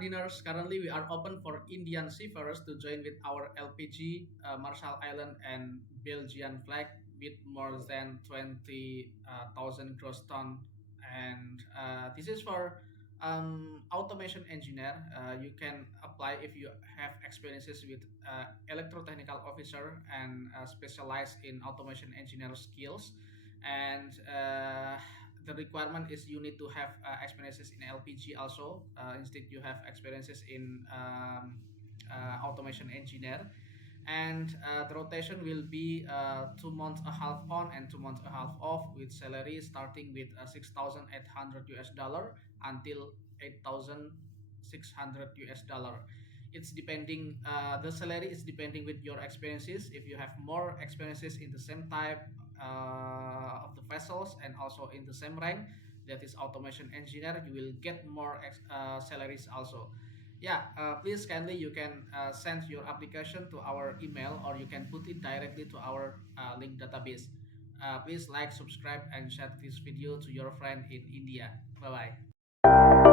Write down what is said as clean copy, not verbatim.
Candiners, currently we are open for Indian seafarers to join with our LPG, Marshall Island and Belgian flag with more than 20,000 gross ton. And this is for automation engineer. You can apply if you have experiences with electrotechnical officer and specialize in automation engineer skills. And the requirement is you need to have experiences in LPG also. Instead, you have experiences in automation engineer, and the rotation will be 2 months a half on and 2 months a half off, with salary starting with 6,800 US dollar until 8,600 US dollar. It's depending, the salary is depending with your experiences. If you have more experiences in the same type of the vessels and also in the same rank, that is automation engineer, you will get more salaries also. Yeah, please kindly you can send your application to our email, or you can put it directly to our link database. Please like, subscribe, and share this video to your friend in India. Bye bye.